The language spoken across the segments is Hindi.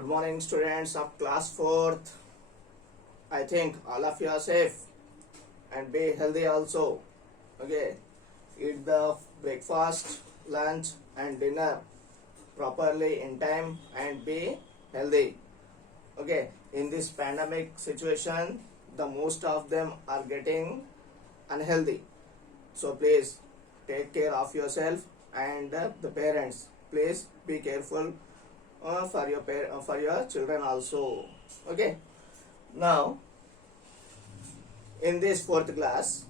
Good morning, students of class 4th. I think all of you are safe and be healthy also. Okay, eat the breakfast, lunch, and dinner properly in time and be healthy. Okay, in this pandemic situation, the most of them are getting unhealthy. So please take care of yourself and the parents. Please be careful for your children also. Okay, now in this 4th class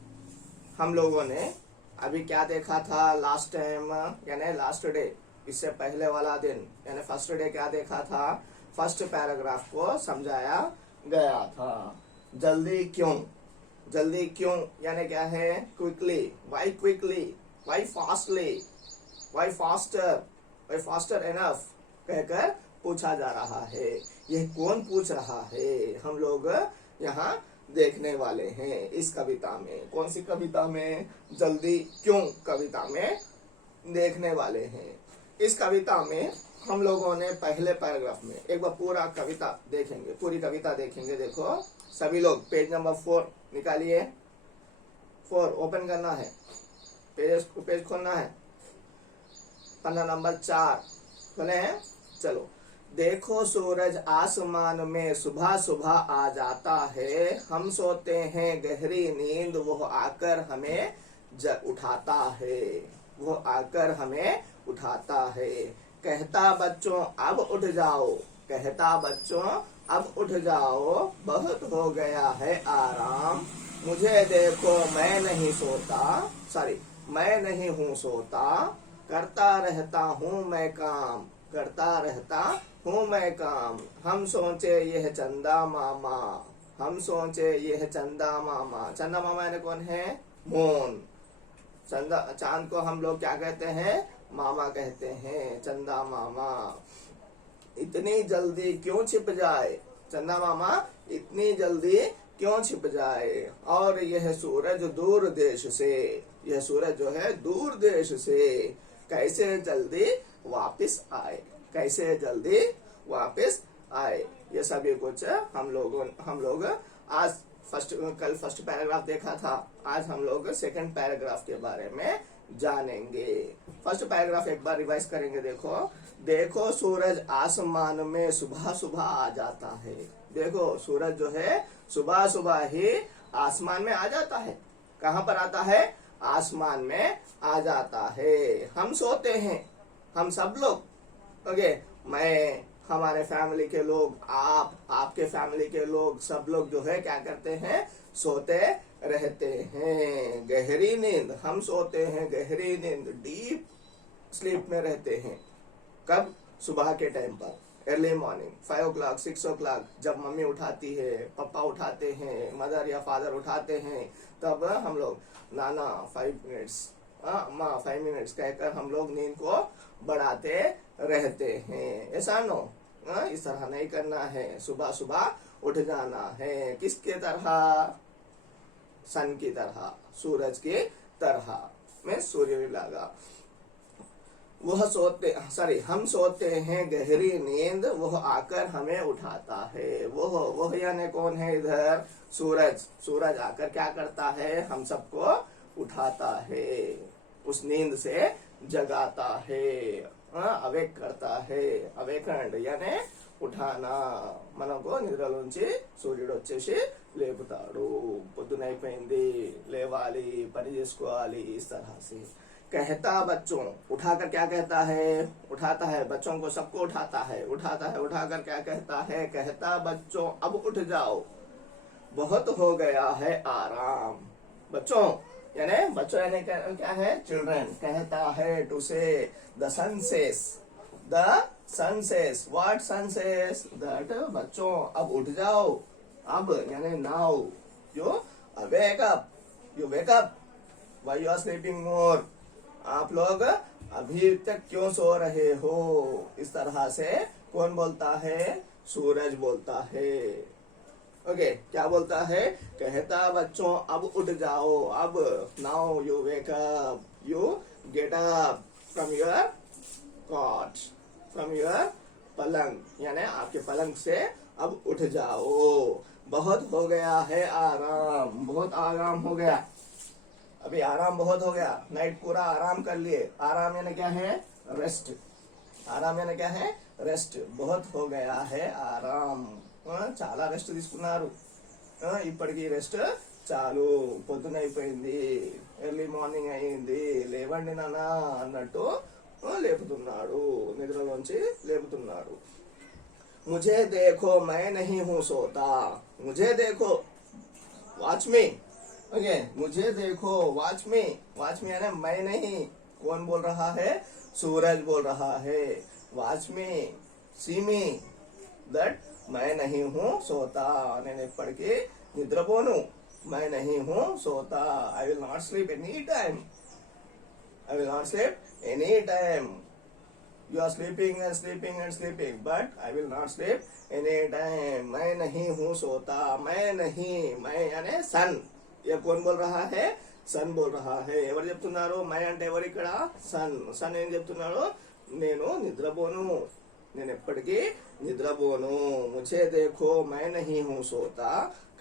हम लोगों ने अभी क्या देखा था लास्ट टाइम यानी लास्ट डे, इससे पहले वाला दिन यानी फर्स्ट डे क्या देखा था, फर्स्ट पैराग्राफ को समझाया गया था। जल्दी क्यों यानी क्या है, quickly, why fastly, why faster enough कहकर पूछा जा रहा है। यह कौन पूछ रहा है, हम लोग यहाँ देखने वाले हैं इस कविता में। कौन सी कविता में? जल्दी क्यों कविता में देखने वाले हैं। इस कविता में हम लोगों ने पहले पैराग्राफ में एक बार पूरा कविता देखेंगे, पूरी कविता देखेंगे। देखो सभी लोग पेज नंबर 4 निकालिए। 4 ओपन करना है, पेज खोलना है, पन्ना नंबर 4 खोले हैं। चलो, देखो सूरज आसमान में सुबह सुबह आ जाता है, हम सोते हैं गहरी नींद, वो आकर हमें उठाता है, वो आकर हमें उठाता है। कहता बच्चों अब उठ जाओ, कहता बच्चों अब उठ जाओ, बहुत हो गया है आराम, मुझे देखो मैं नहीं हूँ सोता, करता रहता हूँ मैं काम, करता रहता हूँ मैं काम। हम सोचे यह चंदा मामा, हम सोचे यह चंदा मामा। चंदा मामा यानी कौन है? मून। चांद को हम लोग क्या कहते हैं? मामा कहते हैं, चंदा मामा। इतनी जल्दी क्यों छिप जाए, चंदा मामा इतनी जल्दी क्यों छिप जाए। और यह सूरज दूर देश से, यह सूरज जो है दूर देश से कैसे जल्दी वापस आए, कैसे जल्दी वापस आए। ये सभी कुछ हम लोग आज कल फर्स्ट पैराग्राफ देखा था, आज हम लोग सेकंड पैराग्राफ के बारे में जानेंगे। फर्स्ट पैराग्राफ एक बार रिवाइज करेंगे। देखो सूरज आसमान में सुबह सुबह आ जाता है। देखो सूरज जो है सुबह सुबह ही आसमान में आ जाता है। कहाँ पर आता है? आसमान में आ जाता है। हम सोते हैं, हम सब लोग, ओके, मैं, हमारे फैमिली के लोग, आपके फैमिली के लोग, सब लोग जो है क्या करते हैं? सोते रहते हैं। गहरी नींद, हम सोते हैं गहरी नींद, डीप स्लीप में रहते हैं। कब? सुबह के टाइम पर, अर्ली मॉर्निंग 5 o'clock 6 o'clock, जब मम्मी उठाती है, पापा उठाते हैं, मदर या फादर उठाते हैं, तब हम लोग नाना 5 मिनट्स, माँ 5 मिनट्स कहकर हम लोग नींद को बढ़ाते रहते हैं। ऐसा नो, इस तरह नहीं करना है। सुबह सुबह उठ जाना है। किसके तरह? सन की तरह, सूरज की तरह में सूर्य भी लगा। हम सोते हैं गहरी नींद, वह आकर हमें उठाता है। वह यानी कौन है इधर? सूरज आकर क्या करता है? हम सबको उठाता है, उस नींद से जगाता है, अवेक करता है। अवेकंड यानी ఉఠానా, మనకు నిద్రలోంచి సూర్యుడు వచ్చేసి లేపుతాడు। పొద్దునైపోయింది, లేవాలి, పని చేసుకోవాలి, इस तरह से। कहता बच्चों, उठाकर क्या कहता है? उठाता है, बच्चों को सबको उठाता है, उठाकर क्या कहता है? कहता बच्चों अब उठ जाओ, बहुत हो गया है आराम। बच्चों यानी क्या है? चिल्ड्रन। कहता है to say the sun says what? Sun says that बच्चों अब उठ जाओ। अब यानी now you wake up, why you are sleeping more, आप लोग अभी तक क्यों सो रहे हो। इस तरह से कौन बोलता है? सूरज बोलता है। ओके, क्या बोलता है? कहता बच्चों अब उठ जाओ, अब now you wake up, you get up from your cot, from your पलंग यानी आपके पलंग से अब उठ जाओ। बहुत हो गया है आराम, बहुत आराम हो गया, अभी आराम बहुत हो गया, नाइट पूरा आराम कर लिए। आराम यानी क्या है? रेस्ट। आराम यानी क्या है? రెస్ట్। बहुत हो गया है ఆరాం, చాలా రెస్ట్ తీసుకున్నారు, ఇప్పటికి రెస్ట్ చాలు, పొద్దున అయిపోయింది, ఎర్లీ మార్నింగ్ అయింది, లేవండి నాన్న అన్నట్టు లేపుతున్నాడు, నిద్రలోంచి లేపుతున్నాడు। मुझे देखो मैं नहीं हूँ सोता, मुझे देखो वॉच मी, ओके, मुझे देखो वॉच मी, वॉच मी यानी मैं नहीं, कौन बोल रहा है? सूरज बोल रहा है। Watch me, C me, that मैं नहीं हूँ सोता, నేను ఎప్పటికీ నిద్రపోను, मैं नहीं हूँ सोता, I will not sleep any time, I will not sleep any time, you are sleeping and sleeping and sleeping, but I will not sleep any time, मैं नहीं हूँ सोता, मैं नहीं, मैं यानी सन, ये कौन बोल रहा है? సన్ బోల్ రహా హే। ఎవరు చెప్తున్నారు? మై అంటే ఎవరు ఇక్కడ? సన్। సన్ ఏం చెప్తున్నాడు? నేను నిద్రపోను, నేను ఎప్పటికీ నిద్రపోను। ముझे देखो मैं नहीं हूँ सोता,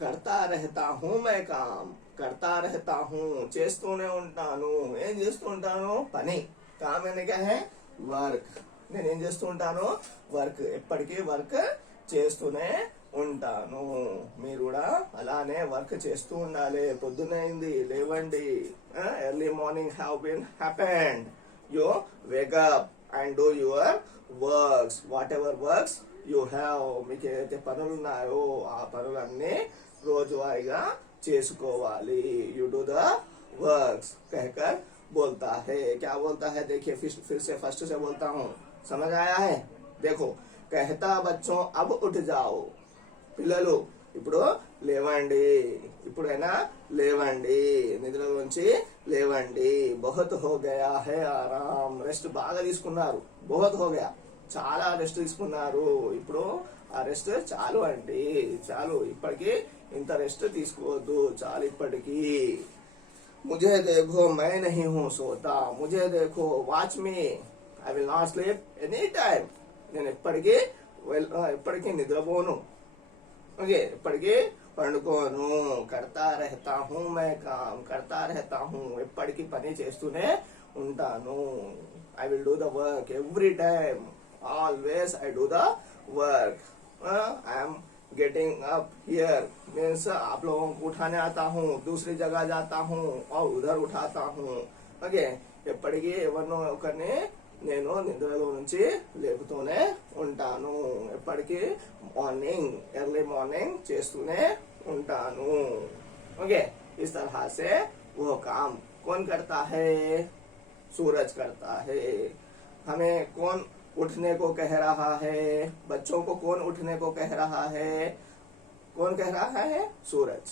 करता रहता हूँ मैं काम, करता रहता हूँ చేస్తూనే ఉంటాను, ఏం చేస్తూ ఉంటాను? పని। काम यानी क्या है? వర్క్। నేను ఏం చేస్తూ ఉంటాను? వర్క్, ఎప్పటికీ వర్క్ చేస్తూనే ఉంటాను। మీరు కూడా అలానే వర్క్ చేస్తూ ఉండాలి। పొద్దునైంది, లేవండి, early morning have been happened, you wake up and do your works, whatever works you have, మీకు ఏదైతే పనులు ఉన్నాయో ఆ పనులన్నీ రోజువారీగా చేసుకోవాలి। యు डू द वर्क्स कहकर बोलता है। क्या बोलता है? देखिए फिर से फर्स्ट से बोलता हूँ, समझ आया है? देखो, कहता बच्चों अब उठ जाओ, పిల్లలు ఇప్పుడు లేవండి, ఇప్పుడైనా లేవండి, నిద్రలోంచి లేవండి। बहुत हो गया है आराम, రెస్ట్ బాగా తీసుకున్నారు, बहुत हो गया చాలా రెస్ట్ తీసుకున్నారు, ఇప్పుడు ఆ రెస్ట్ చాలు అండి, చాలు, ఇప్పటికి ఇంత రెస్ట్ తీసుకోవద్దు, చాలు ఇప్పటికి। मुझे देखो मैं नहीं हूँ सोता, मुझे देखो watch me, I will not sleep any time, నేను ఎప్పటికీ నిద్రపోను, ओके, ఎప్పటికీ పండుకోను। करता रहता हूँ मैं काम, करता रहता हूँ ఎప్పటికీ పని చేస్తూనే ఉంటాను। I will do the work every time, always I do the work, I am getting up here means आप लोगों को उठाने आता हूँ, दूसरी जगह जाता हूँ और उधर उठाता हूँ, ओके, ఎప్పటికీ ఎవరినో ఒకరిని నేను నిద్రలో నుంచి లేపుతూనే ఉంటాను, ఎప్పటికీ మార్నింగ్, ఎర్లీ మార్నింग చేస్తూనే ఉంటాను, ओके। इस तरह से वो काम कौन करता है? सूरज करता है। हमें कौन उठने को कह रहा है? बच्चों को कौन उठने को कह रहा है? कौन कह रहा है? सूरज।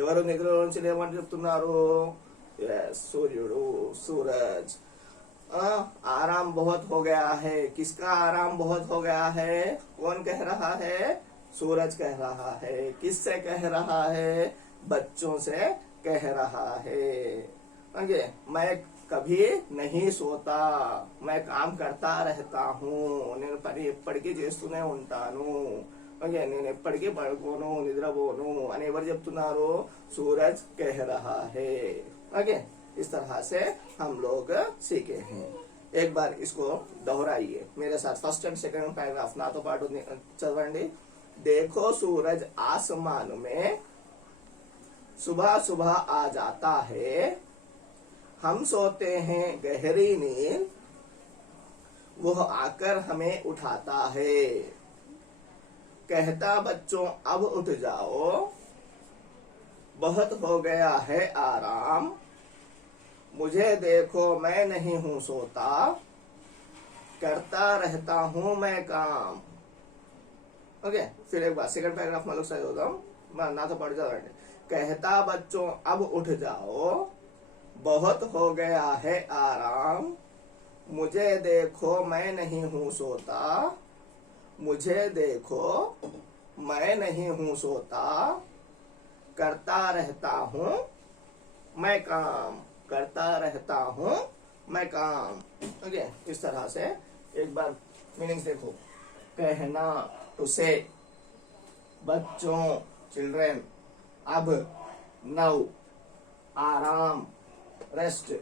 ఎవరు నిద్రలో నుంచి లేవని చెప్తున్నారు? సూర్యుడు, सूरज। आराम बहुत हो गया है, किसका आराम बहुत हो गया है? कौन कह रहा है? सूरज कह रहा है। किससे कह रहा है? बच्चों से कह रहा है, ओके। मैं कभी नहीं सोता, मैं काम करता रहता हूँ, నేను పని ఎప్పటికీ చేస్తూనే ఉంటాను, ఓకే, నేను ఎప్పటికీ పడుకోను, నిద్రపోను అని ఎవరు చెప్తున్నారు? सूरज कह रहा है, ओके। इस तरह से हम लोग सीखे हैं। एक बार इसको दोहराइए मेरे साथ, फर्स्ट एंड सेकंड पैराग्राफ ना तो पाठ चलवांडी। देखो सूरज आसमान में सुबह सुबह आ जाता है, हम सोते हैं गहरी नींद, वह आकर हमें उठाता है, कहता बच्चों अब उठ जाओ, बहुत हो गया है आराम, मुझे देखो मैं नहीं हूँ सोता, करता रहता हूँ मैं काम, ओके। फिर एक बार सेकंड पैराग्राफ में लोग सही होता हूँ, ना तो पढ़ जाओ। कहता बच्चों अब उठ जाओ, बहुत हो गया है आराम, मुझे देखो मैं नहीं हूँ सोता, मुझे देखो मैं नहीं हूँ सोता, करता रहता हूँ मैं काम, करता रहता हूँ मैं काम, ओके। इस तरह से एक बार मीनिंग्स देखो। कहना, टू से। बच्चों, चिल्ड्रेन। अब, नाउ। आराम, रेस्ट।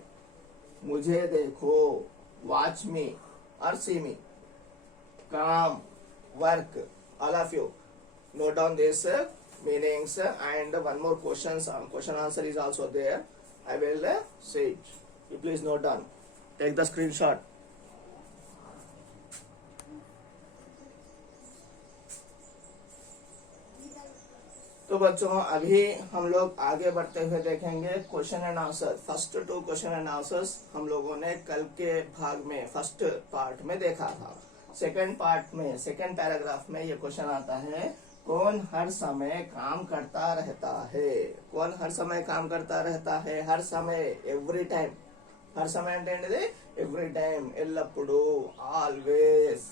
मुझे देखो, वॉच मी और सी मी। काम, work. All of you note down this meanings, and one more question answer is also there. I will say it. You please note down. Take the screenshot. तो बच्चों अभी हम लोग आगे बढ़ते हुए देखेंगे question and answer. First 2 question and answers हम लोगों ने कल के भाग में फर्स्ट पार्ट में देखा था। सेकंड पार्ट में, सेकंड पैराग्राफ में ये क्वेश्चन आता है, कौन हर समय काम करता रहता है? कौन हर समय काम करता रहता है? हर समय, एवरी टाइम। हर समय అంటే एवरी टाइम, ఎల్లప్పుడు, ఆల్వేస్।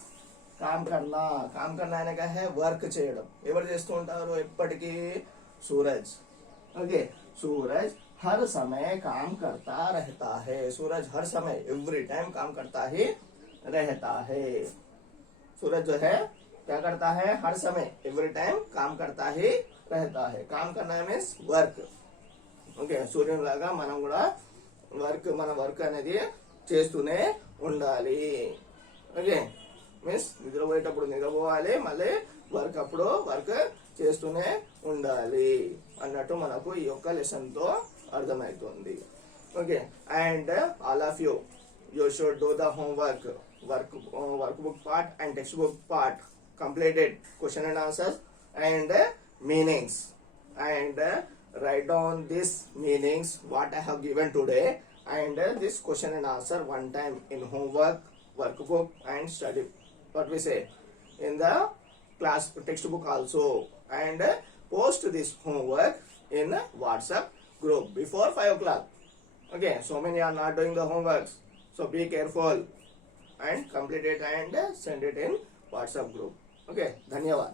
काम करना అనే का है వర్క్ చేయడం। ఎవరు చేస్తూ ఉంటారు ఎప్పటికీ? सूरज। ओके, सूरज हर समय काम करता रहता है। सूरज हर समय, एवरी टाइम काम करता ही रहता है। सूरज जो है क्या करता है? हर समय, एवरी टाइम काम करता ही रहता है। काम करना मीन्स వర్క్। ఓకే, సూర్యునిలాగా మనం కూడా మన వర్క్ అనేది చేస్తూనే ఉండాలి। ఓకే, మీన్స్ నిద్రపోయేటప్పుడు నిద్రపోవాలి, మళ్ళీ వర్క్ అప్పుడు వర్క్ చేస్తూనే ఉండాలి అన్నట్టు మనకు ఈ యొక్క లెసన్ తో అర్థమవుతుంది। Okay, and all of you should do the homework, workbook part and textbook part completed, question and answers and meanings, and write down these meanings what I have given today, and this question and answer one time in homework, workbook and study, what we say, in the class textbook also, and post this homework in WhatsApp group before 5 o'clock. Okay, so many are not doing the homeworks, so be careful and complete it and send it in WhatsApp group. Okay, धन्यवाद।